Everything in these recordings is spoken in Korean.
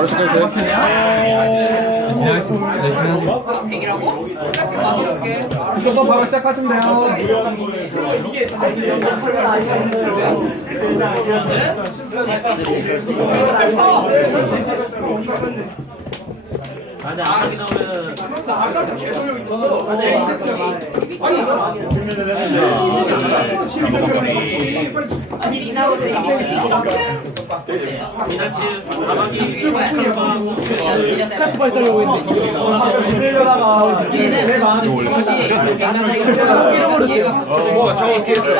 바로 시작해주세요. 진행하겠습니다. 네, 진행하겠습니다. 대기라고? 맞아볼게. 이쪽도 바로 시작하시면 돼요. 스카프 발사려고 했는데 얘는 다시 잃어버렸대요. 얘가 뭐, 저거 어떻게 했어요?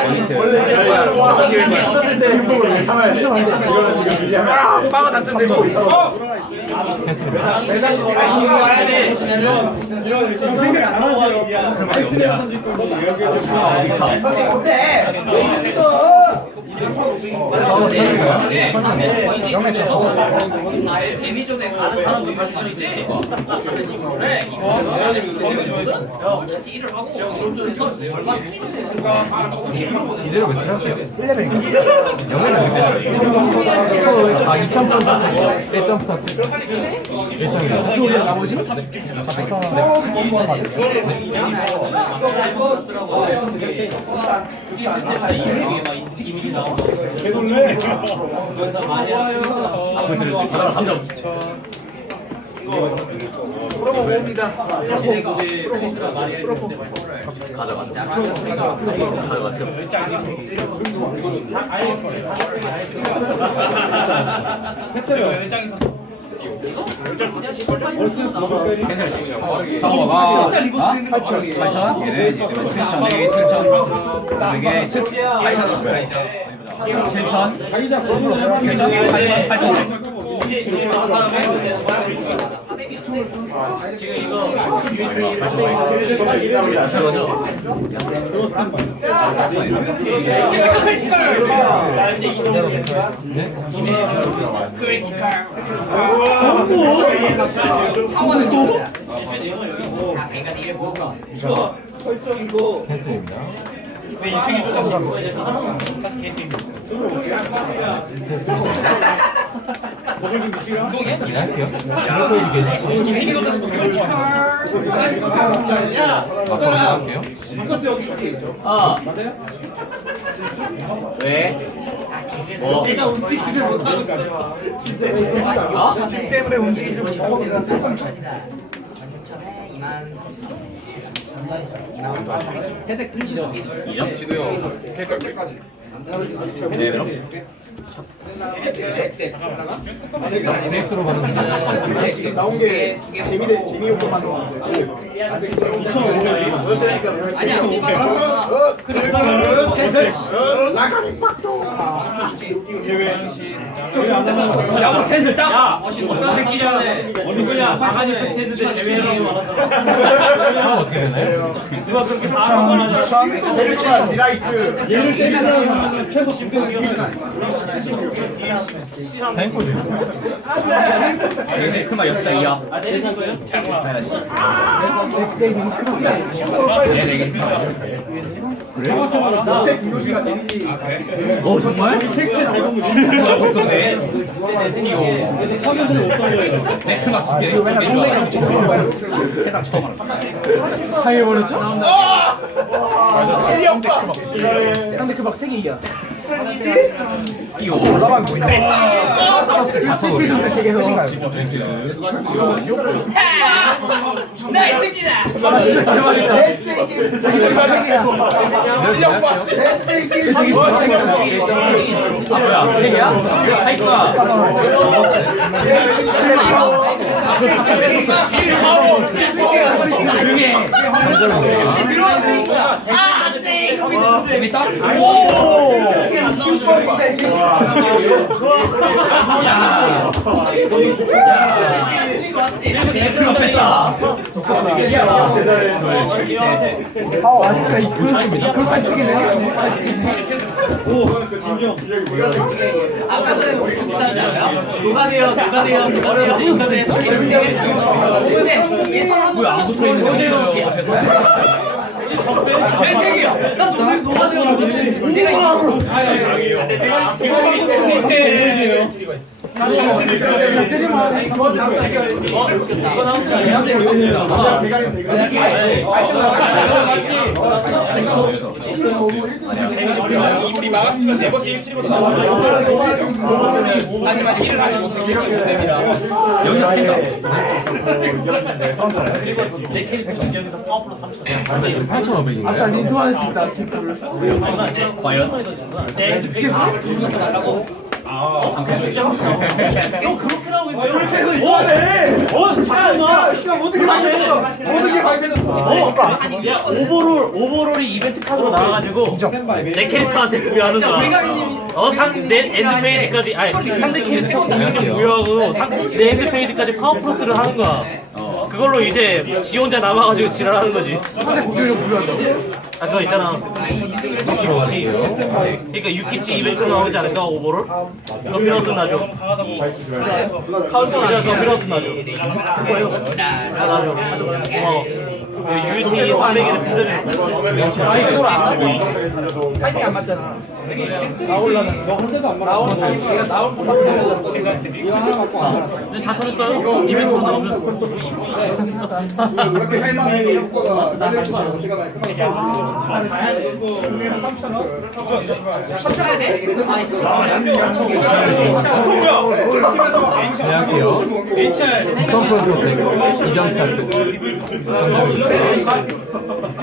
아, 빵은 당첨되고. 근데 왜 이렇게 또 나의 데미존에 가득한 우리 발판이지. 그래 지금 그래 이거 차지 일을 하고 그런쪽에서 얼마 이대로 몇 하세요? 1레벨인가? 0레벨 아, 2,000번 1점 스타트. 1점이요. 나머지? 아, 8천, 8천, 얘네 7천, 4개 7천, 4개 7천, 8천, 7천, 7천, 8천, 8천. 크리티컬. 하원은 누구야? 아, 내가 니를 보고. 캔슬입니다. 할게요. 막바로 할게요. 어. 왜? 뭐? 내가 움직이지 못하고 있어. 집 때문에 2만 2만 혜택 이점 이점 지도요. 캘걸 여기까지. 네, 그럼. 디렉트로 받는 거. 나온 게 재미 재미 요소만 나왔는데. 아니야 필바로 받았잖아. 어, 그래. 라카리 빡도. 야구 캔슬 딱. 새끼냐네. 어디 그냥 방안이 패트했는데 제외라고 다음 어떻게 되나요? 누가 그렇게 사람 벨차 디라이트. 얘를 때리면 최소 10등이요 타임코드. 역시 큰말 역시 이야. 아 내리신 거예요? 그때 김효시가 데미지. 어, 정말? 텍스트 제공 하고 있었네 확인서는 어떤 거예요? 네, 큰막 두 개. 세상 처음 알아. 타일 버렸죠? 상대 그막 3개 이야. 이거 올라가면. 진짜 대박이다. 실력 봐. 아, 뭐야? 그 사이트가. 아 안돼 여기서 재밌다? 야 뺐다. 아, 진짜 이 교차입니다. 그걸 쓰게 오, 그 진정 아까 전에 우리 좋다지 않아요? 누가 돼요 누가 돼요 누가 돼요 누가 돼요 이렇게 근데 얘턴 한번 안 붙어 있는데 어디서 죄송해요. 내 생이야 나 누가 누가 돼요 누가 돼요 내가 이거 때리면 그건 다음 주 해결. 어? 그거 나온 거 아니야? 대가리 대가리. 에이. 우리 막았으면 네버 게임 치고도 나와. 하지만 힐을 하지 게임 때문이라. 여기서 생각. 내 캐릭터 진정에서 파워풀로 3천. 지금 8,500인가요? 아싸 얼마 안 돼? 과연? 네, 늦게 가. 달라고. 너 그렇게 나오고 있는데 그렇게 해서 이거네. 어, 잠깐만. 시간 모든 게 밝혀졌어. 모든 게 밝혀졌어. 어? 야 오버롤 오버롤이 이벤트 카드로 나와가지고 내 캐릭터한테 부여하는 거야. 어상내 엔드 페이지까지 아니 상대 캐릭터 공격력 부여하고 상, 내 엔드 페이지까지 파워 플러스를 하는 거야. 그걸로 이제 지 혼자 남아가지고 지랄하는 거지. 상대 공격력 부여한다고? 아 그거 있잖아. 유키치. 그러니까 유키치 이벤트 나오지 않을까 오버롤? 그거 필요스 나죠. 카우스 그거 필요스 나죠. 나죠. 고마워. 유티 300에는 필요해. 타이밍으로 안 나고 타이밍 안 맞잖아 나올라는 나오는 타이밍 얘가 나올 것 같아 근데 자탄했어요? 이벤트로 나오면 그렇게 할망의 효과가 날려주고 제가 말 그만. 합쳐야 돼? 아니, 씨. 예약해요 선 프로젝트 이전 스타트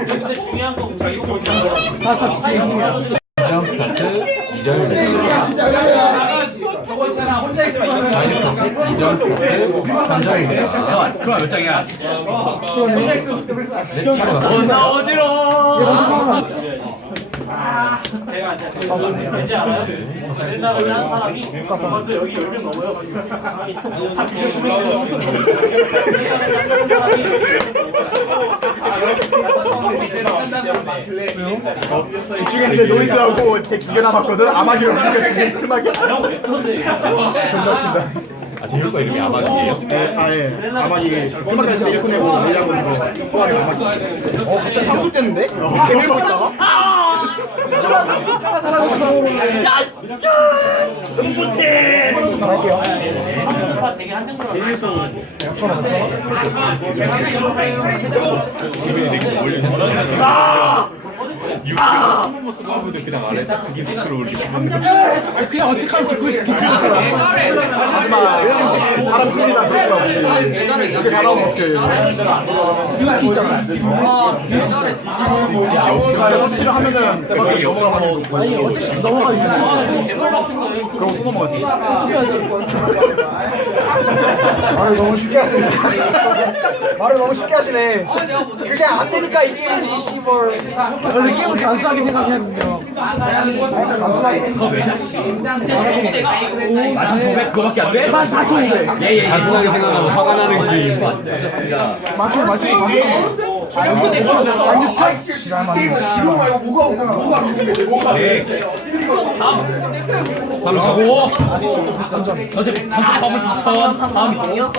근데 중요한 건 쏘기 한 거라. 스타스 스피의 힘이야 이전 스타트 이전 이전 스타트 전장이네요 그럼 몇 장이야? 나 어지러워. 제가 이제 왠지 알아요? 셀라를 한 사람이 벌써 여기 열명 넘어요. 다 비교수로 셀라를 한 사람이 집중했는데 노이즈하고 두개 남았거든. 아마기로 두개 두개 크게. 형왜 터세요? 아 제일거 이름이 아마기예요? 네, 아 예. 아마기 되게 내장은 거 포함이 아마기. 어 갑자기 탕수 뗐는데? 개밀고 있다가? 야! 야! 다 되게 한정적으로 그냥 어떻게 하면 듣고 있더라 예전에. 사람 심리다 그럴 수가 없지. 예전에. 이렇게 다 나오면 어떡해. 이렇게 있잖아 아, 예전에. 그래서 치료하면은 대박이 넘어가면 아니 어쩔 수 없이 넘어가니까 아, 개발 같은 거. 그럼. 어떻게 하지 말을 너무 쉽게 하시네 말을 너무 쉽게 하시네 그게 안 되니까 이 게임이지 씨발 게임을 단순하게 생각했는데요 단순하게 근데 내가 이거 만4,500 그거밖에 안 돼? 만4,500 예 예 단순하게 생각하면 화가 나는 게임 맞죠 맞죠 정수 내 거죠. 만 6천 게임 지루 말고 뭐가 뭐가 문제인데 뭐가 삼하고 전체 전체 버블 2천 다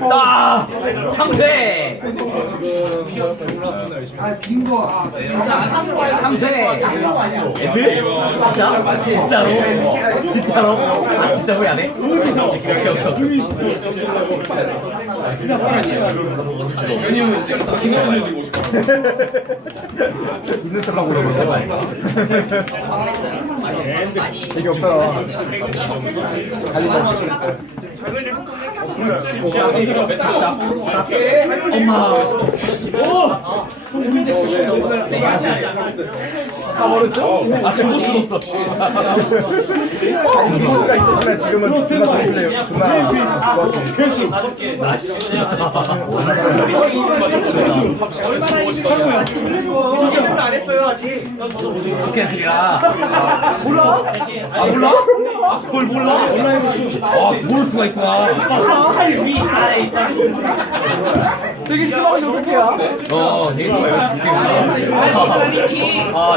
아 3세 3세 진짜? 진짜로? 진짜로? 아 진짜 후회 안 해? 오케이 오케이 오케이 있는 척하고 그러고 있어. 되게 없잖아. 엄마 가버렸죠? 아 죽을 수도 없어 아니 기수가 있었으면 지금은 존나 돌릴래요. 존나 포켓이라 몰라? 아 몰라? 아 그걸 몰라? 아 모를 수가 있구나 위 아래 있다 되게 심하게 이렇게야 어 되게 심하게 아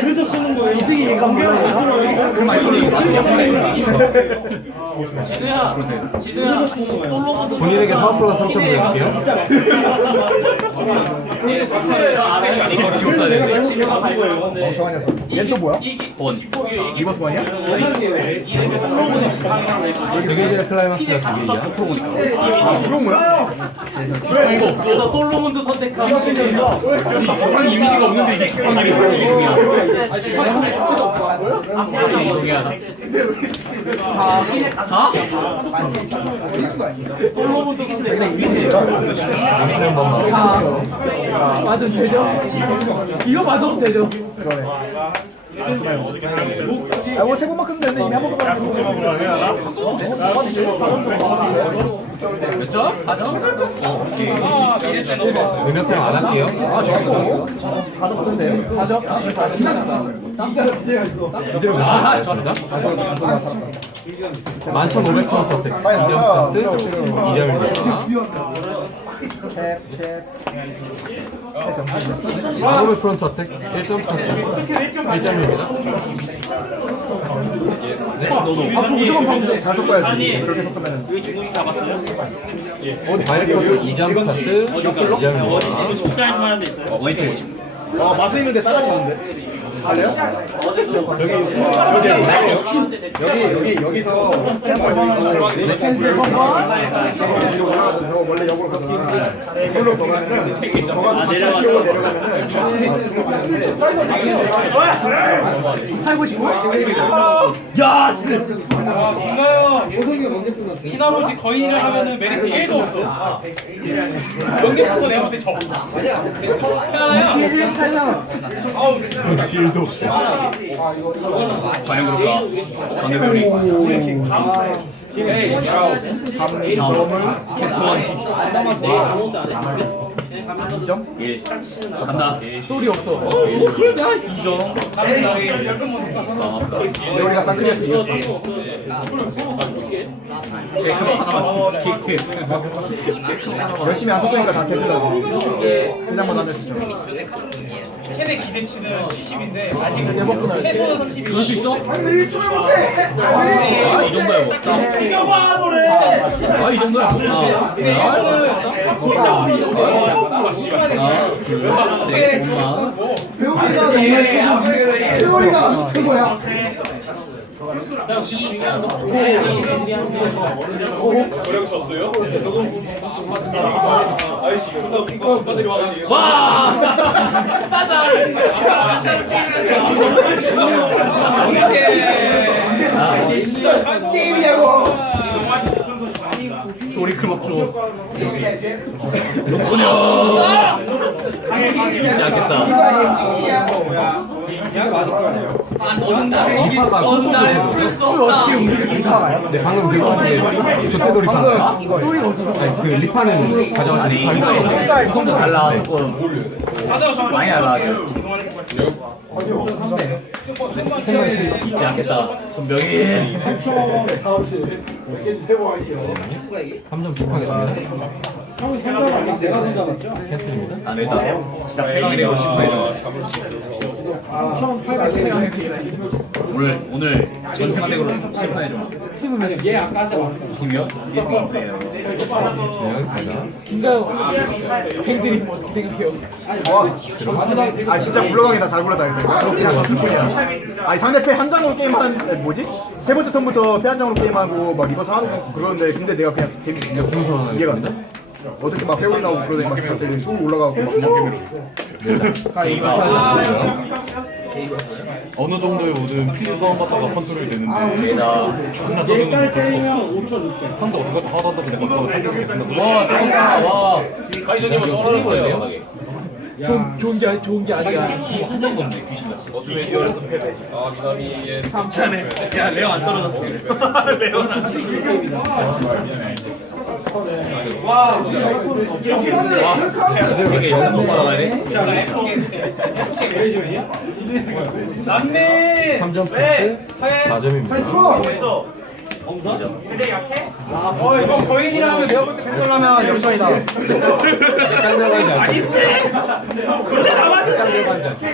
아 기사 개 잘해 그럼 알콜이 진우야 진우야 솔로 본인에게 파워플러스 3천 보내줄게요 이거 뒤로 써야 되는데 멍청한 녀석. 얘는 또 뭐야? 본 리버스 반이야? 대결의 클라이막스가 두 개야 프로모니까 아 그런 거야? 그래서 솔로몬드 선택한 지팡이 이미지가 없는데 이게 지팡이 이름이야 다시 이동해야 4? 솔로몬드 선택한 이미지예요 맞으면 되죠? 이거 맞아도 되죠? 그러네. 아뭐 세 번만큼 되는데 이미 한 번만 몇 점? 4점? 어, 오케이. 음역사용 안 할게요. 아, 좋았어. 4점 4점? 아, 좋았어. 11,500점 퍼센트. 빨리 2점 나가. 스타트, 2점입니 다. 아무르 프론트 어택 1점 스타트 1점입니다. 네, 너도. 아 무조건 방금 잘 섞어야지 그렇게 섞으면은 바이러커드 2점 스타트 2점입니다. 축사할 만한 데 있어요? 어. 와 마스 있는데 싸가지 없는데 여기 여기 여기서 저거 원래 역으로 가잖아 이걸로 돌아가면은 저가 내려가서 내려가면은 살고 싶어? 야스! 이나로지 거인을 하면은 메리트 1도 없어. 연계부터 내볼 때 져. 야야. 살잖아. 과연 그럴까? 반대배우리. 2점? 예. 간다. 소리 없어. 어, 야, 2점. 근데 우리가 쌍크리에서 이겼어 열심히 안 섞으니까 다 대들라고 그냥만 하면 진짜 최대 기대치는 70인데 아직. 최소는 30이. 그럴 수 있어? 아, 이 정도야 뭐. 이겨봐 노래. 아, 이 정도야. 아, 근데 이거는 진짜 우리 하나, 둘, 셋, 엄마. 회오리가 최고야 와! 짜잔! 게임이냐고 소리 크막 줘. 않겠다. 아 너는 나를 이길 수 나를 부를 수 없다 네, 방금 그 어떻게 저태돌이 방금 이거 소리가 없어서 아니 그 리파는 가져가신 리파는 조금 더 달라 조금 많이 달라 잊지 않겠다. 전명이. 3점 집하겠습니다. 캔슬입니다. 안 했다. 진짜 최강이 되고 싶어요. 오늘 오늘 전승대으로 심판해줘. 팀은 얘 아까 한테 말했잖아. 팀이요? 예승인데요. 진행하겠습니다. 김가영 팬들이 뭐 어떻게 생각해요? 아 진짜 굴러가게 나잘 굴러다녔다. 그냥 졌을 뿐이야. 아니 상대편 한 장으로 게임한 뭐지? 세 번째 턴부터 패한 장으로 게임하고 막 리버스 하는 거 그러는데 근데 내가 그냥 데미 중서 이해가 안 돼. 어떻게 막 회오리 나오고 그러더니 막 갑자기 술 올라가고 막 어느 정도의 모든 피드 상황 갖다가 컨트롤이 되는데 존나 짜증나 상대 어떻게 하다 하다 보니까 서로 상대에서 계속 와, 대박. 와. 가이저님은 떨어졌어요. 좋은, 좋은 게 아니- 좋은 게 아니야. 한장 건데 귀신같이. 아 미나미의 야 레오 안 떨어졌어. 레 오 되게 연속 받아가네. 3점 캔슬. 4점입니다. 어 이거 거인이라면 내가 볼때 캔슬하면 열차이다. 짱 들어가지 않고. 아닌데? 근데 나만 짱 들어가지 않고.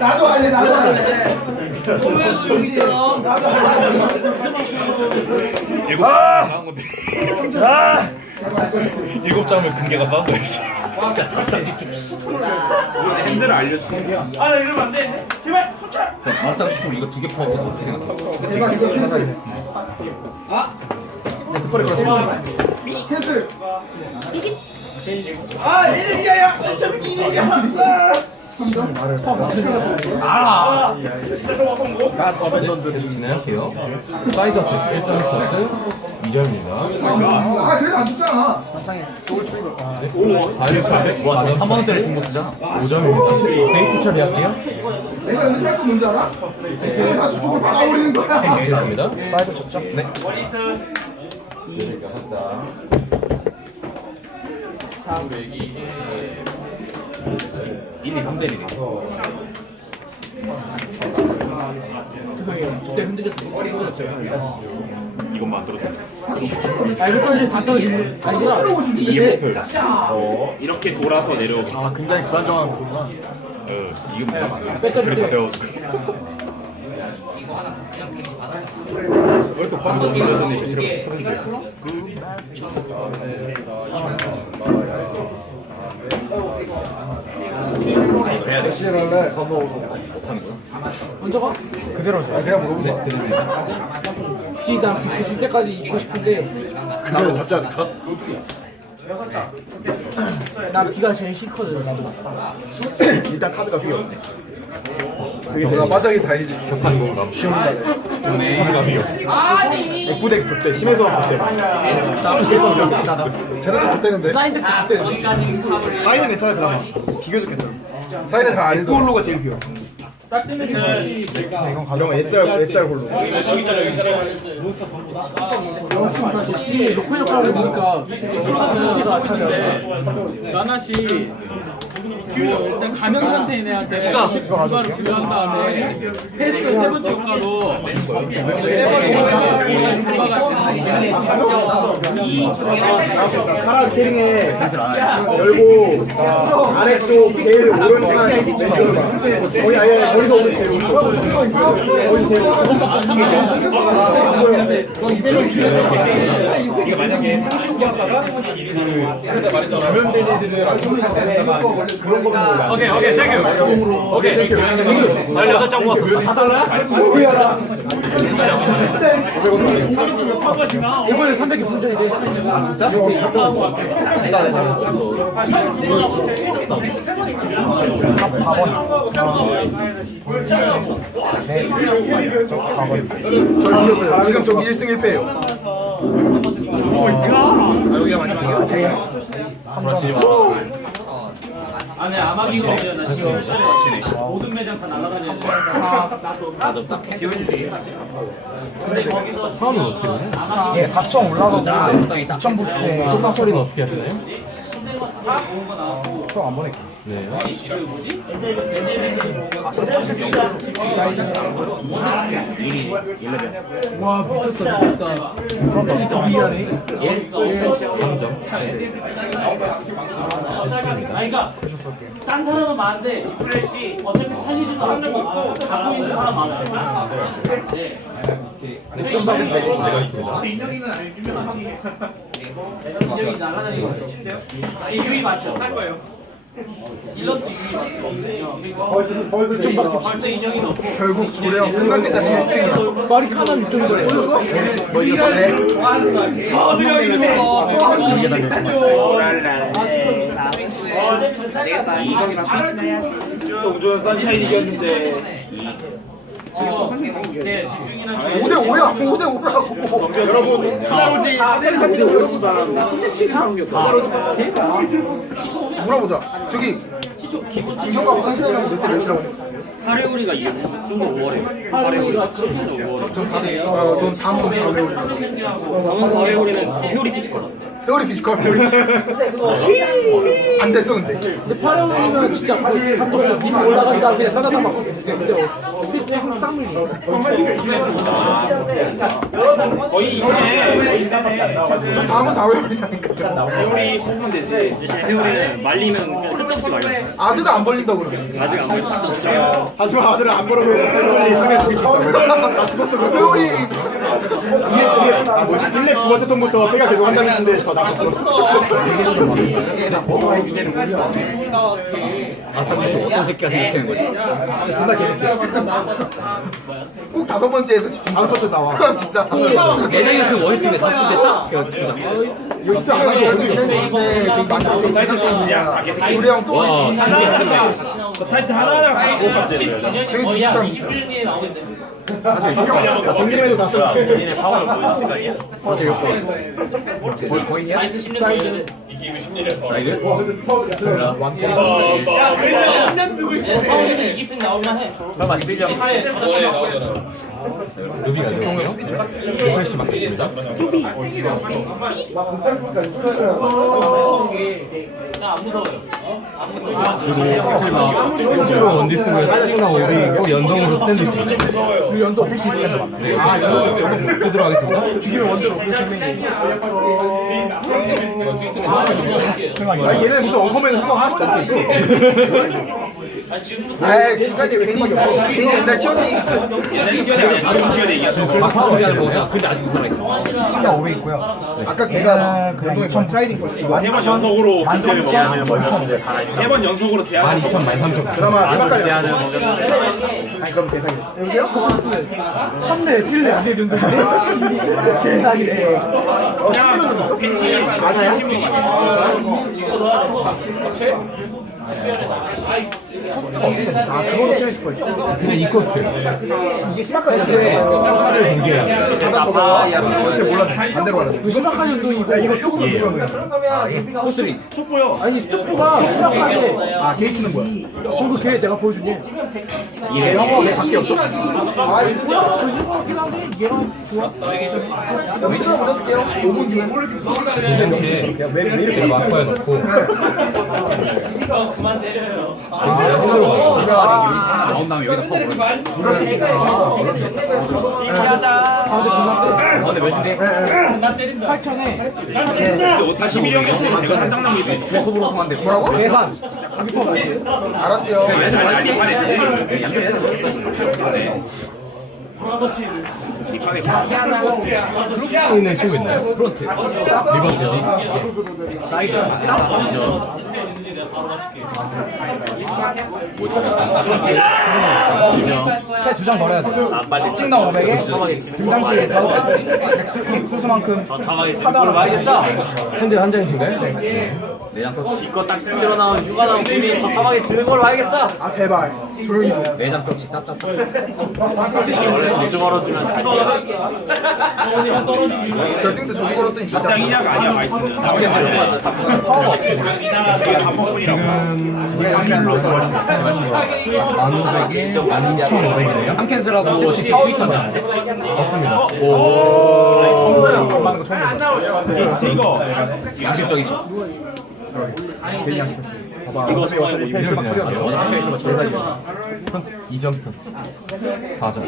나도 안 해, 나도 안 해. 소매도 여기 있잖아. 일곱 장 나온 건데 일곱 장면 금괴가 싸운 거야 씨. 핸들을 알려줘 마스터 시키면 이거 두개 파고 어떻게 생각해? 제발 이거 캔슬. 아. 스포레 그렇지. 캔슬. 진행할게요. 사이드 어택 1 3 세트 2점입니다. 아 그래도 안 죽잖아. 4일 와, 저 3만 원짜리 중고 쓰잖아. 5점입니다. 데이트 처리할게요. 내가 연습할 거 뭔지 알아? 지금 다 저쪽으로 박아버리는 거야. 알겠습니다. 사이드 쳤죠? 네. 1, 2, 3 대리네. 그때 그때 흔들렸어. 이건 만들어줘 아 이거 이제 다 떨어지네. 아니구나. 이게 목표 어, 이렇게 돌아서 내려오고 아 굉장히 불안정한 거구나. 어, 이건 뭐야? 배터리 그래도 때. 배워줘 이거 하나 그냥 캔치 받았잖아. 한번 이거 이게 이게 났어? 먼저 가? 그대로 줘. 아, 그냥. 비난 비칠 때까지 입고 싶은데 나도 닿지 않을까? 나 비가 제일 싫거든 나도. 일단 카드가 휘어. 제가 바닥이 다이지. 격한 공감. F덱 줬대. 심해서 줬대. 심해서. 나도. 쟤네도 줬대는데. 사이드 그때 사이는 괜찮아 그나마. 비교적 괜찮아. 사이드 잘안 F 홀로가 제일 휘어. 이건 가정은 SR SR 홀로. 역시 로컬 역할을 보니까. 나나씨 그 일단 가면 상태인 애한테 그거를 부여한 다음에 페스트 세 번째 효과로 카라 캐링에 열고 아래쪽 제일 오른쪽 가. 거의 아예 거기서 오른 제일 오른쪽. 거기 제일 오른쪽. 안 보여. 오케이, 오케이, 땡큐. 오케이, 땡큐. 날 여자 짱 모았어. 다 달라요? 이번에 300개 분전이 돼. 아 진짜? 저 이겼어요. 지금 저기 1승 1패예요. 아, 여기가 마지막이야. 안에 아마기가 나 지금 모든 매장 다 날아다니는데. 나도 딱 기회주지. 근데 거기서 처음은 어떻게 되나요? 예, 4천 올라가고 2천 부스트에 톤나 소리는 어떻게 하시나요? 수업 안 보낼게요. 네. 와 미쳤다 미쳤다 미안해 3점. 아니 그러니까 짠 사람은 많은데 이 플래시 어차피 팔리지도 않고 갖고 있는 사람 많아요. 네. 좀 받은데 제가 있습니다. 인형이 날아다니는 거. 유이 맞죠? 할 거예요. 일러스트 유이 맞죠? 벌써 벌써 좀 막. 벌써 인형이 넣고 결국 고래형 끝날 때까지 1승이야. 파리 카나 좀 전에 꽂았어? 뭐 이거 네. 아 느려 이거 우주는 선샤인 이겼는데 네, 집중이나 5대 5야 5대 5라고 여러분 손대치기 상황이었어 스나로지 물어보자 저기 김성가고 선샤인하고 몇대 몇이라고 파레오리가 이겼네 좀더 5월에 파레오리가 5월에 전 4대 어, 전 3원 4회 4원 4회오리는 회오리 피지컬 회 오리 피지컬. 회오리 피지컬 안 됐어 근데. 근데 파레오니면 진짜 사실 한번 밑에 올라간 다음에 사다다 맞고 죽겠어요 근데 우리 계속 쌍물이. 저 4원 4회오리라니까. 대신 회오리는 말리면 끝도 없이 말려. 아드가 안 벌린다고 그러네. 아직 안 없이 말려 하지만 아들을 안 벌어도 상대 죽일 수 있어 나 죽었어. 그 회오리 이게 아 뭐지 1렙 두 번째 턴부터 패가 계속 한 장이신데 더 나섰어 아싸, 좀 어떤 새끼가 생각하는 거지? 진짜 존나 꼭 다섯 번째에서 집중 다섯 번째 나와 진짜 내장에서 원팀에 다섯 번째 딱. 그냥 진짜. 진짜 안 하고 계속 진행인데 지금 많이 좀 타이틀 게임이야 우리 형또 와, 저 타이틀 하나하나 다 주옥 같지 저기 거의 진짜 한 20년 뒤에 나오겠네. 본인에도 다 써. 본인의 파워를 보여줄 시간이야? 사실 이거 보- 보이냐? 나이스 10년 뒤에는 사이드? 사원이는 이기핀 나올만 해. 설마 11점? 차에 받았어. 루비 직통이요? 훨씬 막힙니다. 나안 무서워요. 안 무서워요. 실로 원디스면 짜증나 우리 꼭 연동으로 스탠드 있어. 우리 연도 택시 스탠드 맞나? 아, 이거 끄도록 하겠습니다. 죽이면 원대로 우리 팀이 아 얘네 무슨 엉커맨 흑거 하나씩 다 있어 아 지금부터 아 기관이 괜히 괜히 옛날 익스 그래서 사업자를 보자. 근데 아직 살아있어. 팀당 500 있고요 아까 걔가 그냥 2천 트라이딩 걸 세번 연속으로 문제를 제안을 세번 연속으로 제안 12,000, 13,000. 드라마 세바까지 아니 그럼 대상이 여보세요? 3대 1대 안돼 면도인데 대박이네 어 3대 줬어? 맞아요? 아 그거도 캐릭터 있어 그냥 이 코스트. 이게 심각하지 않아 공개야. 아, 야, 어떻게 몰랐네. 반대로 가자. 심각한 연도이고 야, 이거 속도 누가 그래? 코스리. 아니 스토프가 심각하게 아, 게이트는 뭐야? 그리고 걔 내가 보여준 게얘 형어 왜 밖에 없어? 아, 이거 뭐야? 같긴 한데 얘랑 좋아? 우리가 못 할게요. 5분 뒤에. 그냥 왜, 왜 이렇게 막. 마커에 넣고. 이거 그만 때려요. 나온 다음에 여기다 아, 근데 몇인데? 나 때린다. 8천에 다시 미련 없으면 제가 한장 남고 있어. 주소으로 성한데. 뭐라고? 계산 알았어요. 있는 친구 있나요? 프론트. 리버스지. 사이드. 두장 버려야 돼 찍나 500에 등장 시에 액수, 액수수만큼 사다가 말겠어 현재 한 장이신가요? 내장 석 이거 딱 찌러 나온 휴가 나온 팀이 저참하게 지는 걸 봐야겠어. 아, 제발. 조용히 좀. 내장 석시 따따따. 원래 점수 벌어주면. 결승 때 저기 걸었더니 진짜. 지금 왜 하시면 만오백에 만이천오백이네요. 한 캔슬하고 트위터 나왔는데? 맞습니다. 평소에 안 맞는 거 처음 봐. 양심적이죠. 괜히 양심. 이거 어차피 어차피 펜 실박 소리 가 나요 2점. 스턴트 4점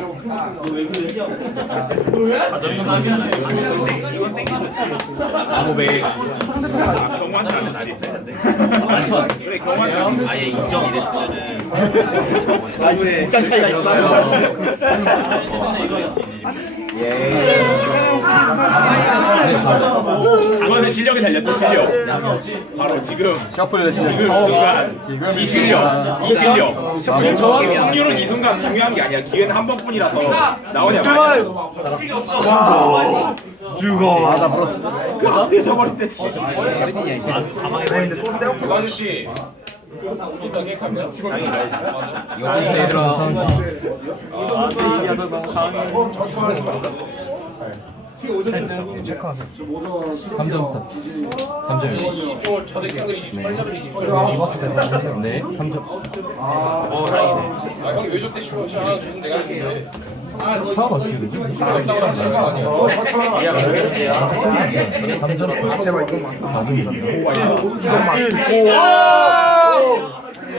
아예 2점 이랬으면은 입장 차이가 있구나 이거는 실력이 달렸다 실력 바로 지금 셔플 지금 이 순간 이 실력 이 실력 확률은 이 순간 중요한 게 아니야 기회는 한 번뿐이라서 나오냐 죽어 맞아 불었어 그 앞에 저버릴 때아 니 근데 손 세워 아저씨 이따